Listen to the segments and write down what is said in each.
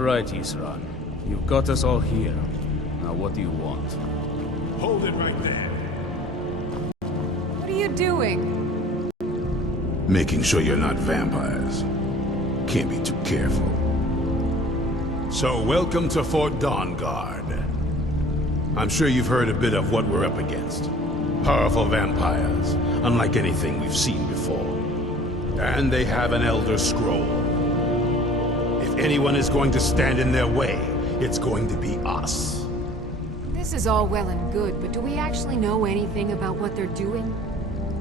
All right, Isran. You've got us all here. Now what do you want? Hold it right there. What are you doing? Making sure you're not vampires. Can't be too careful. So, welcome to Fort Dawnguard. I'm sure you've heard a bit of what we're up against. Powerful vampires, unlike anything we've seen before. And they have an Elder Scroll. If anyone is going to stand in their way, it's going to be us. This is all well and good, but do we actually know anything about what they're doing?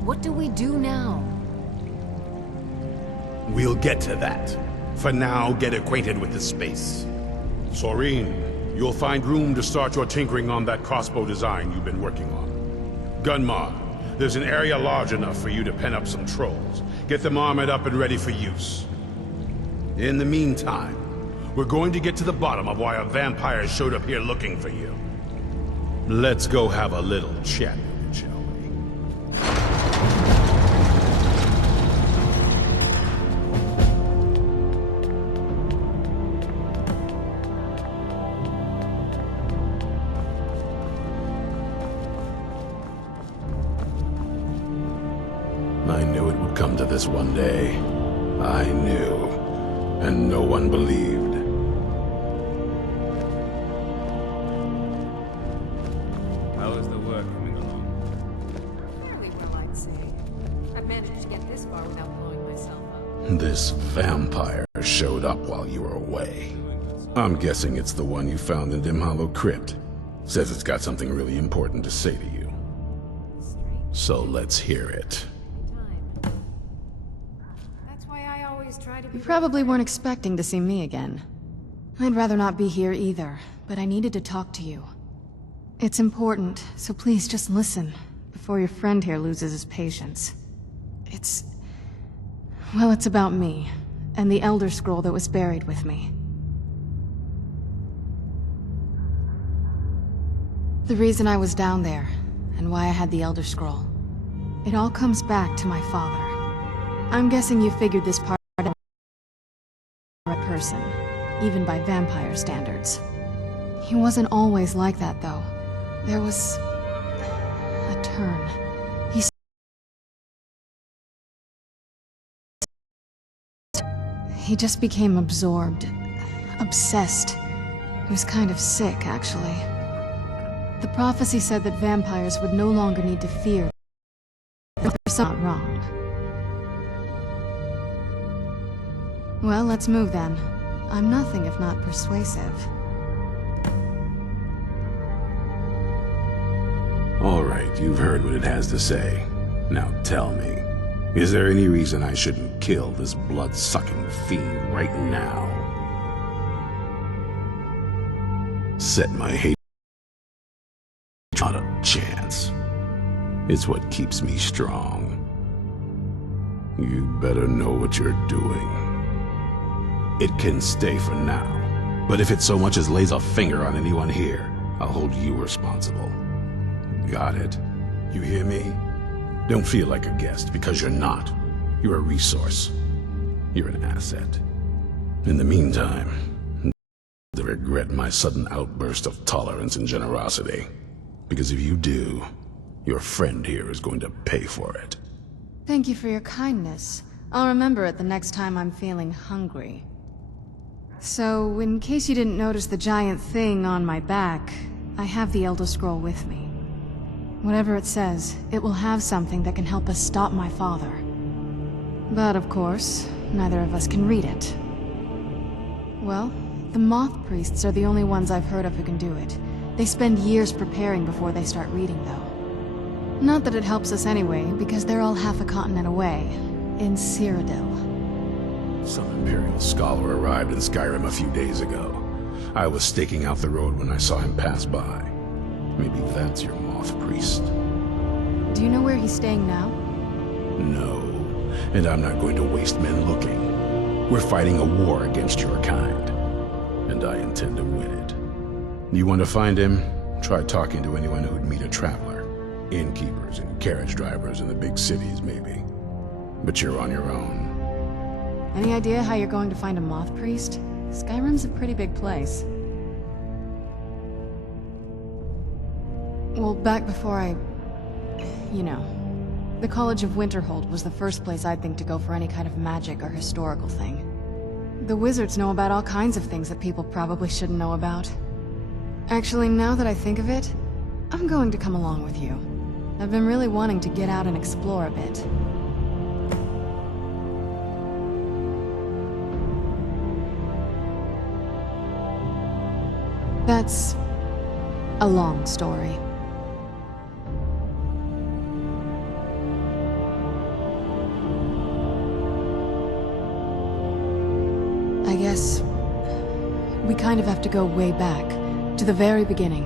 What do we do now? We'll get to that. For now, get acquainted with the space. Soreen, you'll find room to start your tinkering on that crossbow design you've been working on. Gunmar, there's an area large enough for you to pen up some trolls. Get them armored up and ready for use. In the meantime, we're going to get to the bottom of why a vampire showed up here looking for you. Let's go have a little chat, shall we? I knew it would come to this one day. I knew. And no one believed. How is the work coming along? Fairly well, I'd say. I've managed to get this far without blowing myself up. This vampire showed up while you were away. I'm guessing it's the one you found in Dim Hollow Crypt. Says it's got something really important to say to you. So let's hear it. That's why I always try to be... You probably weren't expecting to see me again. I'd rather not be here either, but I needed to talk to you. It's important, so please just listen, before your friend here loses his patience. Well, it's about me, and the Elder Scroll that was buried with me. The reason I was down there, and why I had the Elder Scroll. It all comes back to my father. I'm guessing you figured this part out a person, even by vampire standards. He wasn't always like that, though. There was a turn. He just became absorbed, obsessed. He was kind of sick, actually. The prophecy said that vampires would no longer need to fear. There's something wrong. Well, let's move then. I'm nothing if not persuasive. All right, you've heard what it has to say. Now tell me, is there any reason I shouldn't kill this blood-sucking fiend right now? Set my hate. Not a chance. It's what keeps me strong. You better know what you're doing. It can stay for now, but if it so much as lays a finger on anyone here, I'll hold you responsible. Got it? You hear me? Don't feel like a guest, because you're not. You're a resource. You're an asset. In the meantime, I regret my sudden outburst of tolerance and generosity. Because if you do, your friend here is going to pay for it. Thank you for your kindness. I'll remember it the next time I'm feeling hungry. So, in case you didn't notice the giant thing on my back, I have the Elder Scroll with me. Whatever it says, it will have something that can help us stop my father. But of course, neither of us can read it. Well, the Moth Priests are the only ones I've heard of who can do it. They spend years preparing before they start reading, though. Not that it helps us anyway, because they're all half a continent away, in Cyrodiil. Some Imperial scholar arrived in Skyrim a few days ago. I was staking out the road when I saw him pass by. Maybe that's your Moth Priest. Do you know where he's staying now? No, and I'm not going to waste men looking. We're fighting a war against your kind, and I intend to win it. You want to find him? Try talking to anyone who'd meet a traveler. Innkeepers and carriage drivers in the big cities, maybe. But you're on your own. Any idea how you're going to find a Moth Priest? Skyrim's a pretty big place. Well, back before you know, the College of Winterhold was the first place I'd think to go for any kind of magic or historical thing. The wizards know about all kinds of things that people probably shouldn't know about. Actually, now that I think of it, I'm going to come along with you. I've been really wanting to get out and explore a bit. That's a long story. I guess we kind of have to go way back, to the very beginning.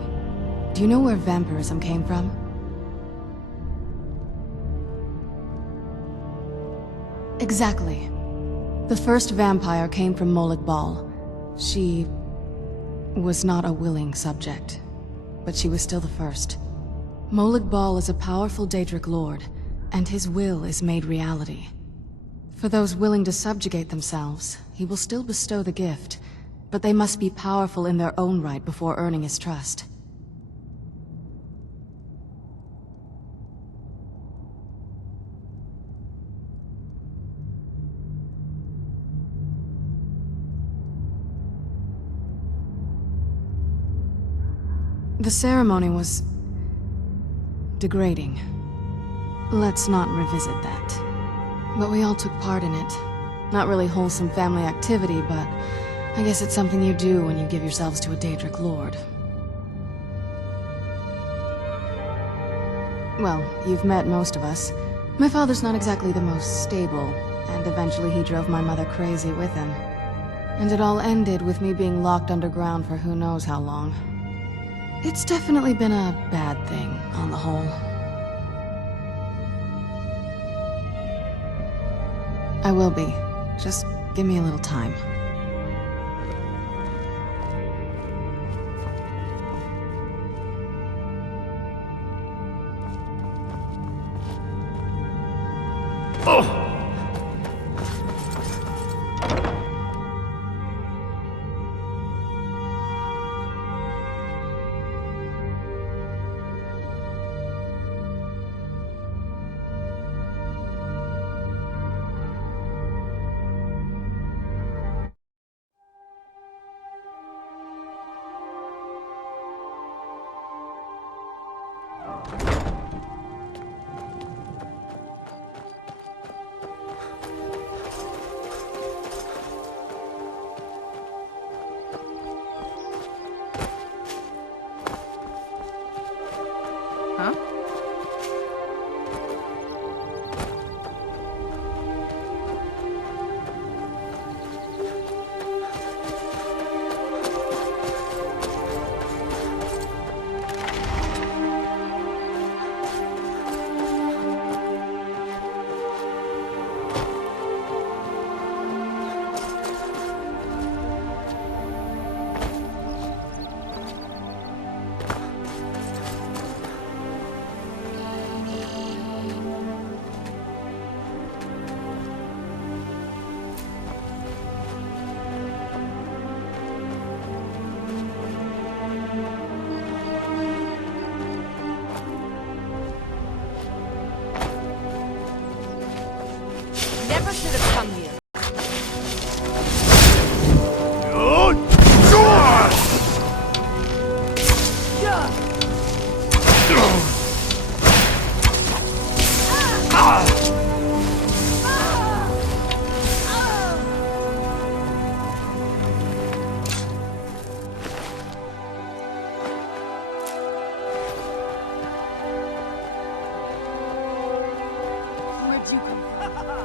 Do you know where vampirism came from? Exactly. The first vampire came from Molag Bal. She was not a willing subject, but she was still the first. Molag Bal is a powerful Daedric lord, and his will is made reality. For those willing to subjugate themselves, he will still bestow the gift, but they must be powerful in their own right before earning his trust. The ceremony was degrading. Let's not revisit that. But we all took part in it. Not really wholesome family activity, but I guess it's something you do when you give yourselves to a Daedric lord. Well, you've met most of us. My father's not exactly the most stable, and eventually he drove my mother crazy with him. And it all ended with me being locked underground for who knows how long. It's definitely been a bad thing, on the whole. I will be. Just give me a little time. Huh? Never should have come here. Where'd you come from?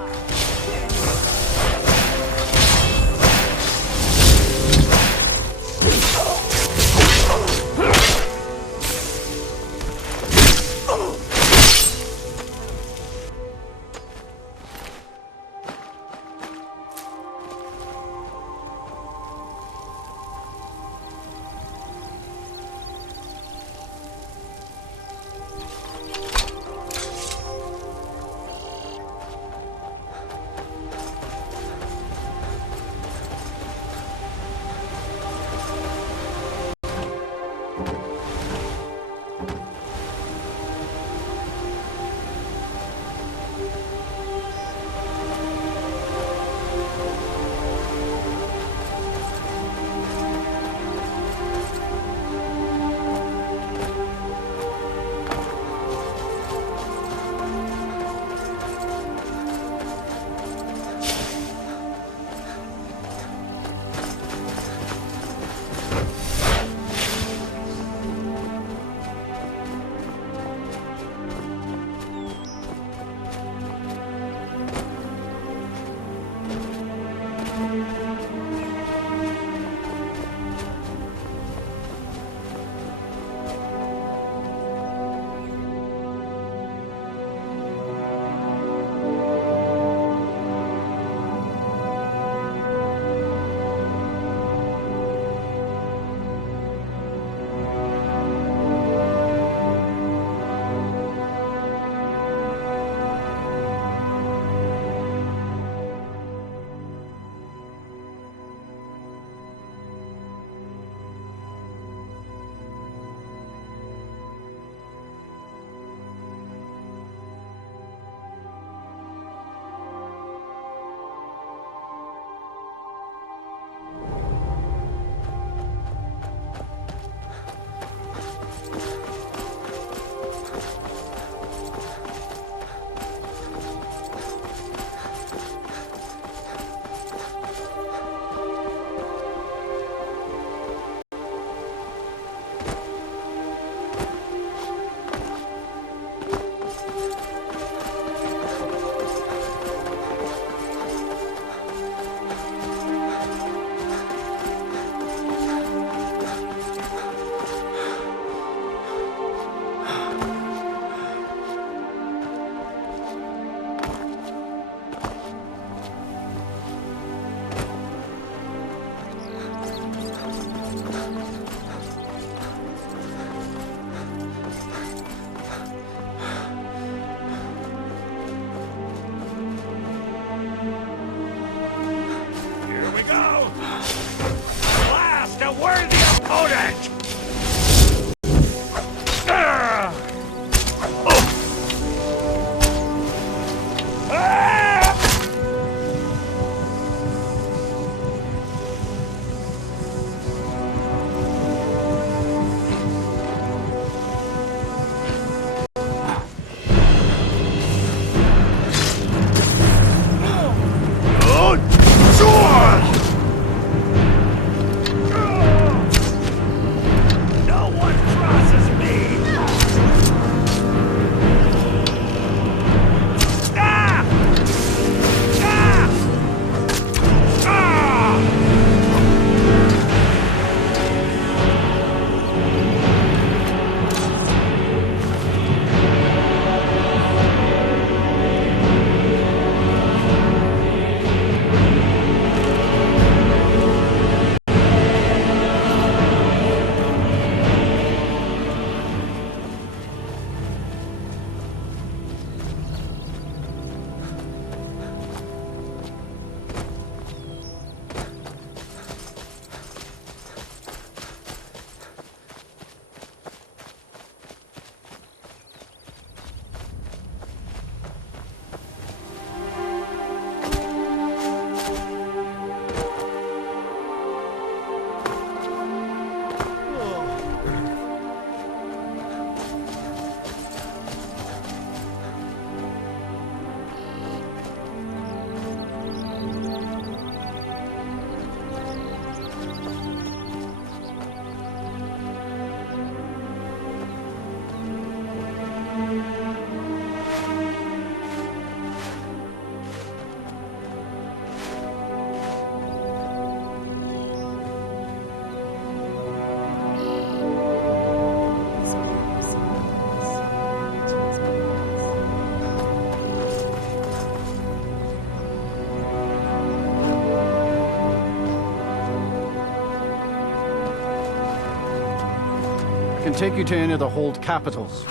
can take you to any of the hold capitals.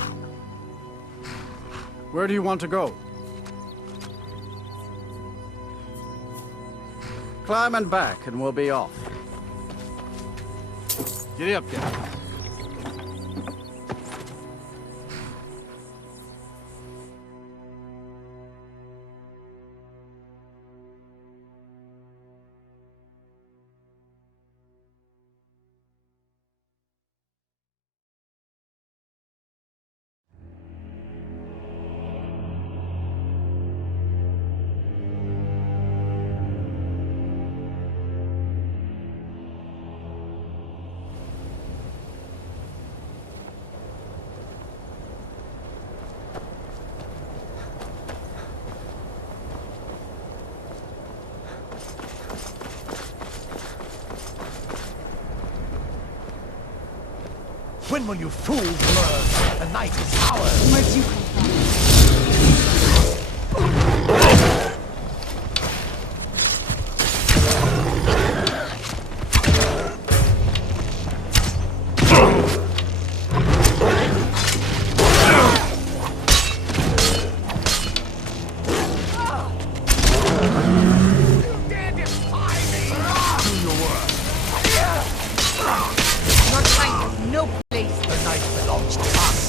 Where do you want to go? Climb and back, and we'll be off. Giddy up, Captain. When will you fools learn? The night is ours. Where'd you come from? The night belongs to us.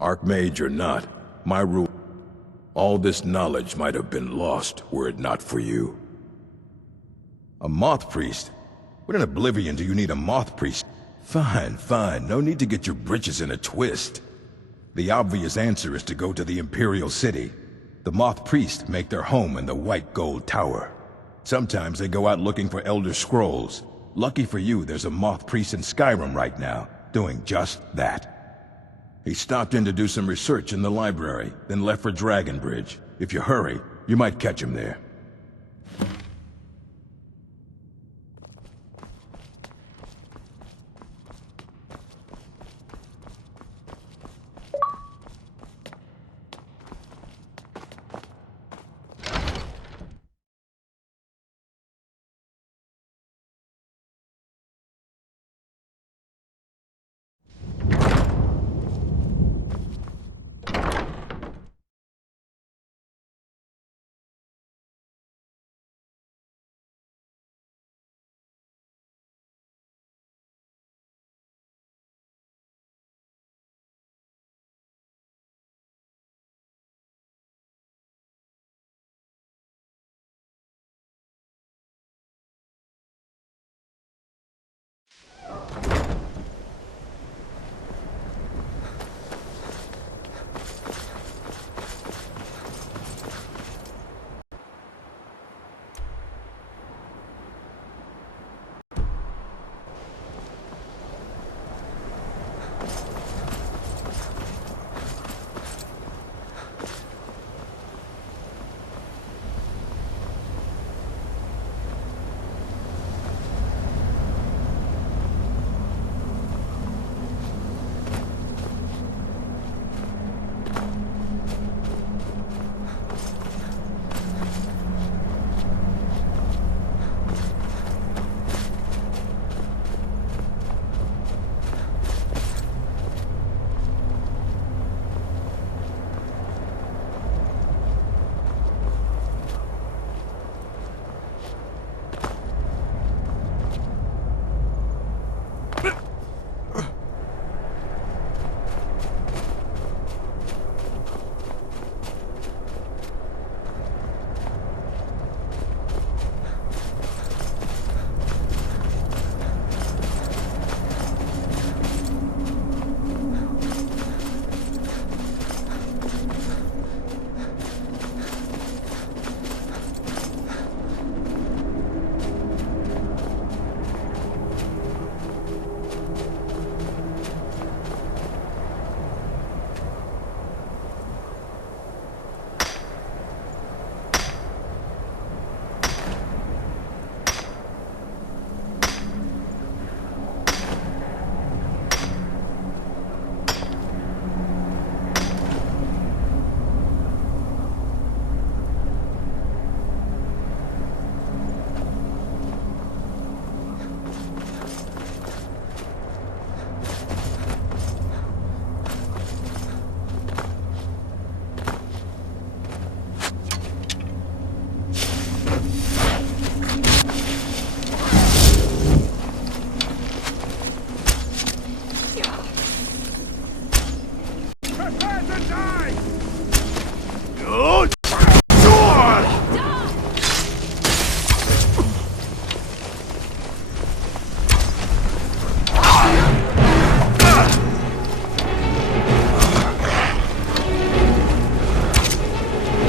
Archmage or not, my rule... All this knowledge might have been lost were it not for you. A moth priest? What in oblivion do you need a moth priest? Fine, fine. No need to get your britches in a twist. The obvious answer is to go to the Imperial City. The moth priests make their home in the White Gold Tower. Sometimes they go out looking for Elder Scrolls. Lucky for you, there's a moth priest in Skyrim right now, doing just that. He stopped in to do some research in the library, then left for Dragonbridge. If you hurry, you might catch him there.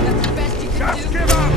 That's the best you can do. Give up!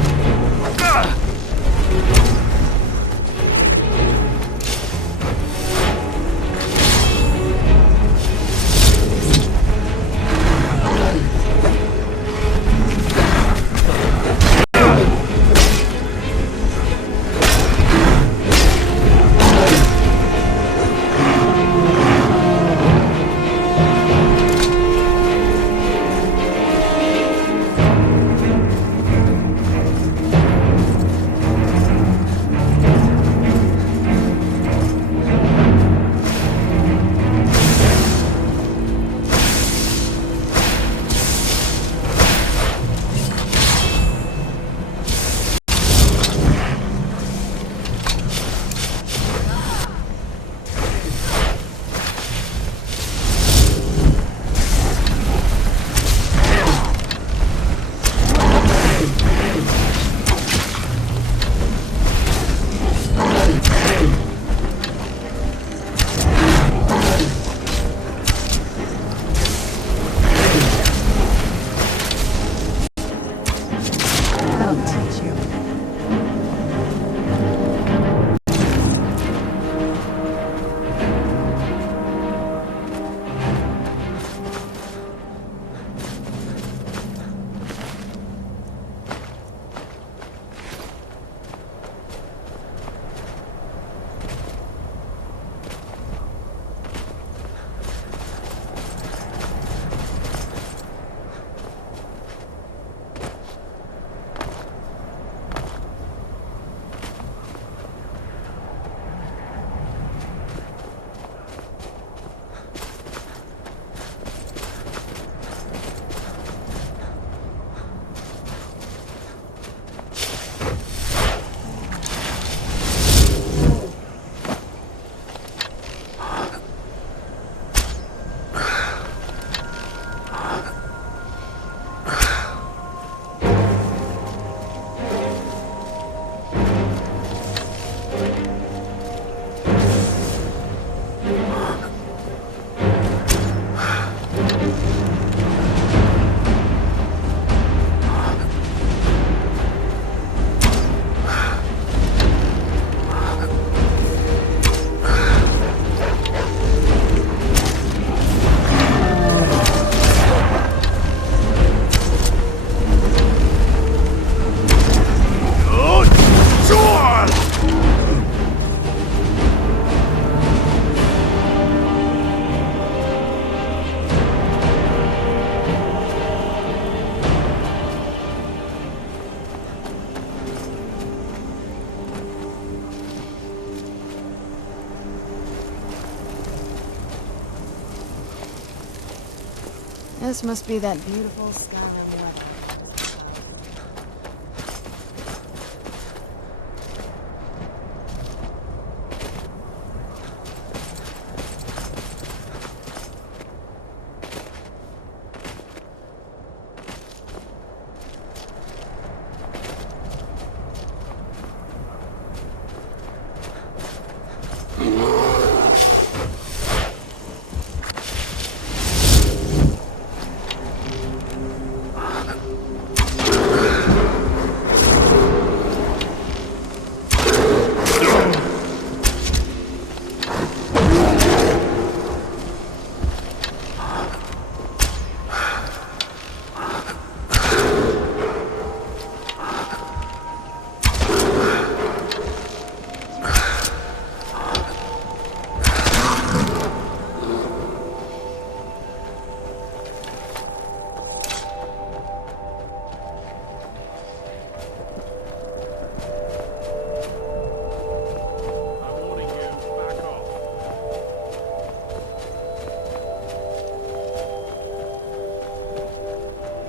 This must be that beautiful Skyrim weather.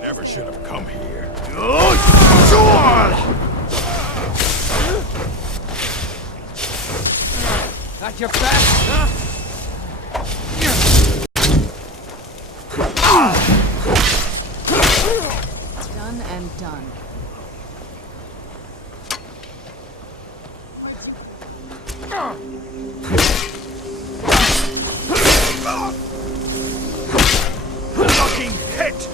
Never should have come here. Got your back, huh? Done and done. Fucking hit!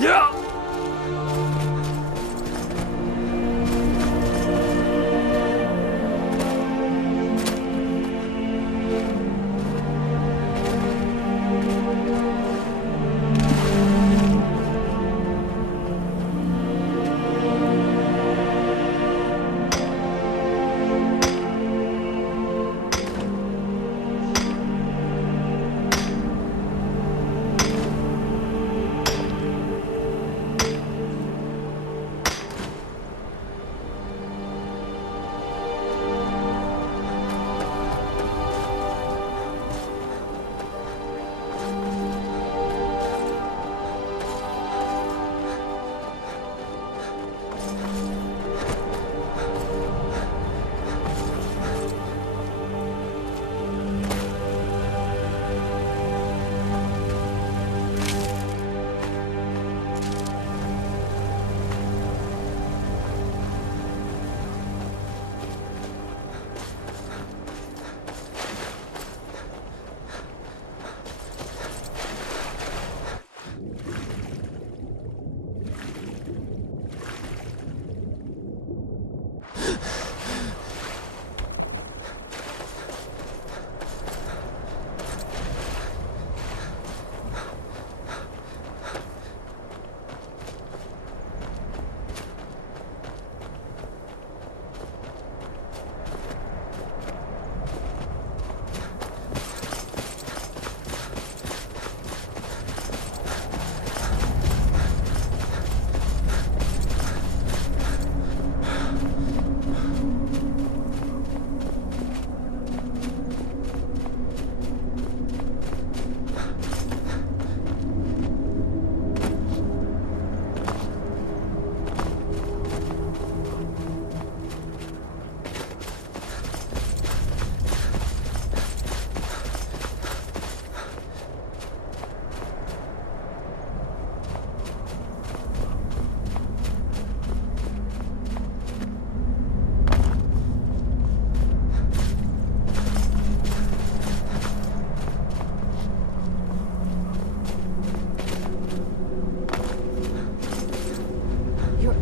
Yeah!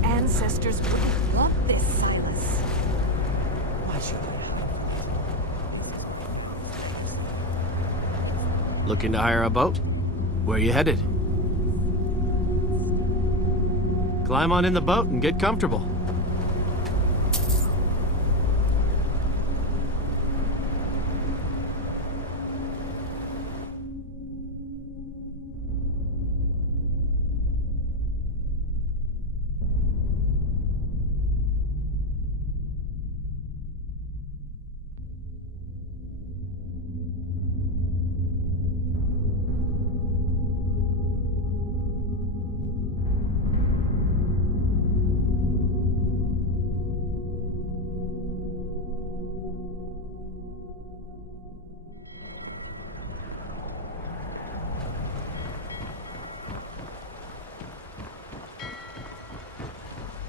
Ancestors would have loved this, Silas. Why should I? Looking to hire a boat? Where you headed? Climb on in the boat and get comfortable.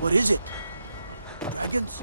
What is it? Dragons?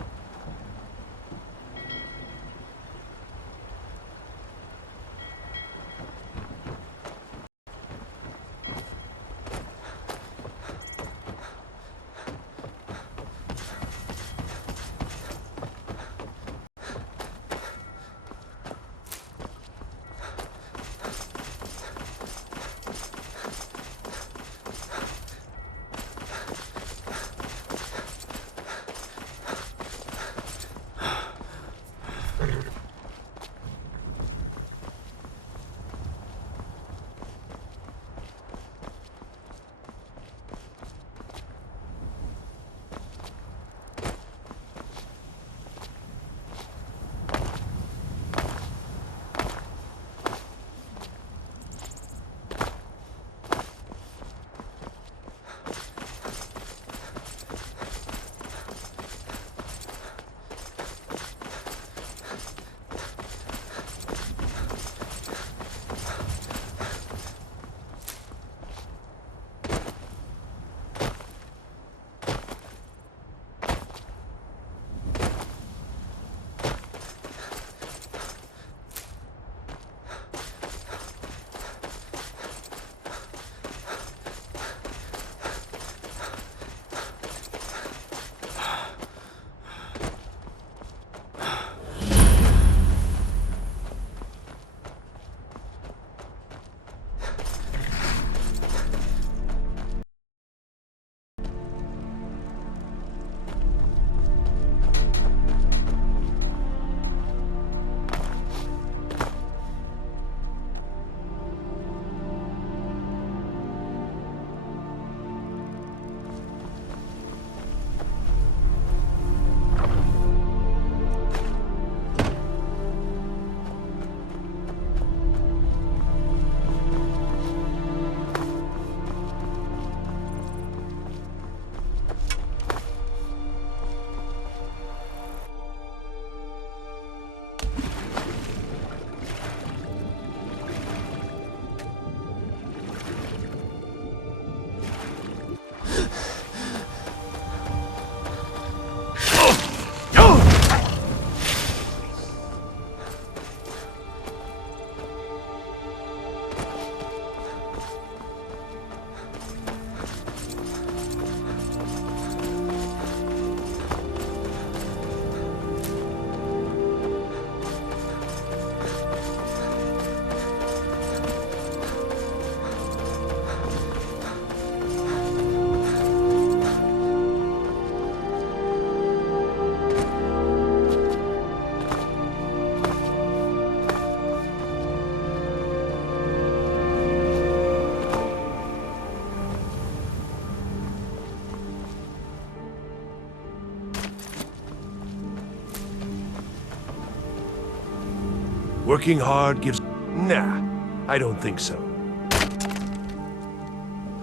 Working hard gives... Nah, I don't think so.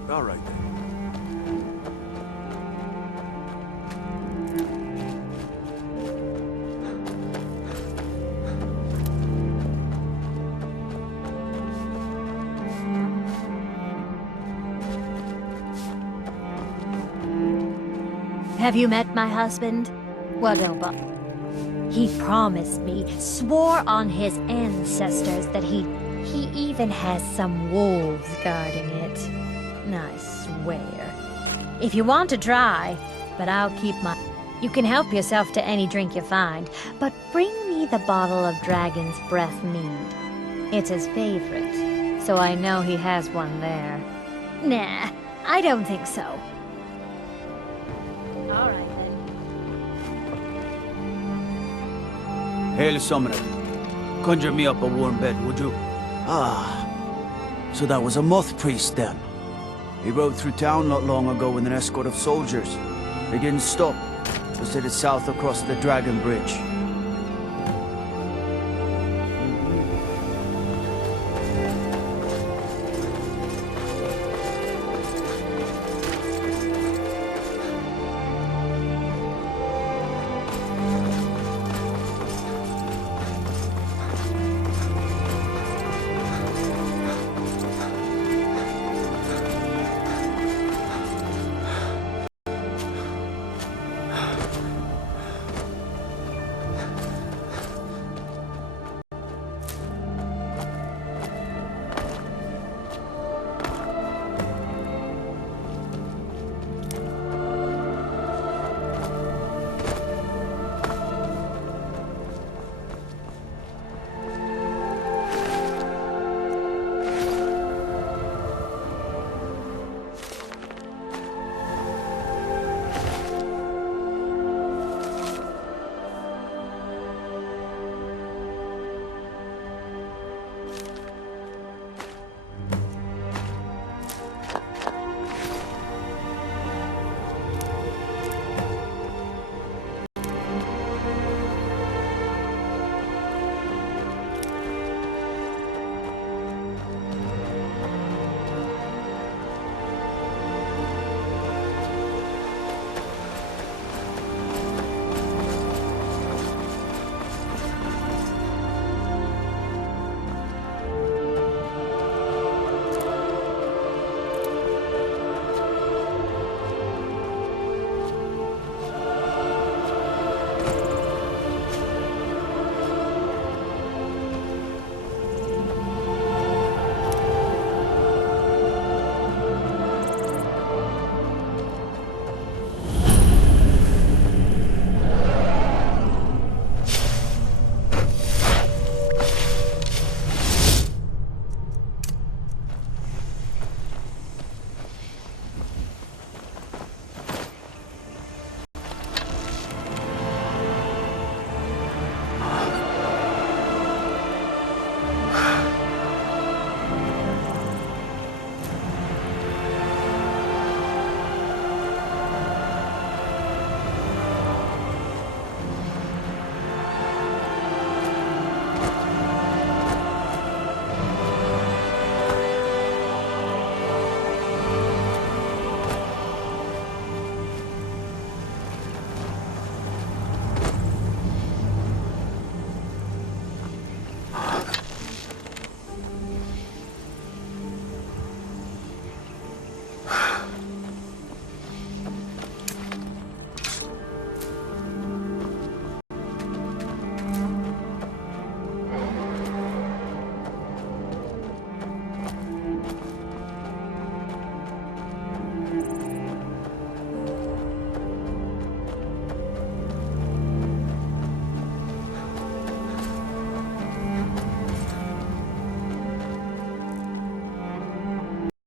All right then. Have you met my husband? Well, don't bother. He promised me, swore on his ancestors that he even has some wolves guarding it. I swear. If you want to try, but I'll keep my... You can help yourself to any drink you find, but bring me the bottle of Dragon's Breath mead. It's his favorite, so I know he has one there. Nah, I don't think so. All right. Hail, Summoner. Conjure me up a warm bed, would you? Ah, so that was a moth priest then. He rode through town not long ago with an escort of soldiers. They didn't stop, just headed south across the Dragon Bridge.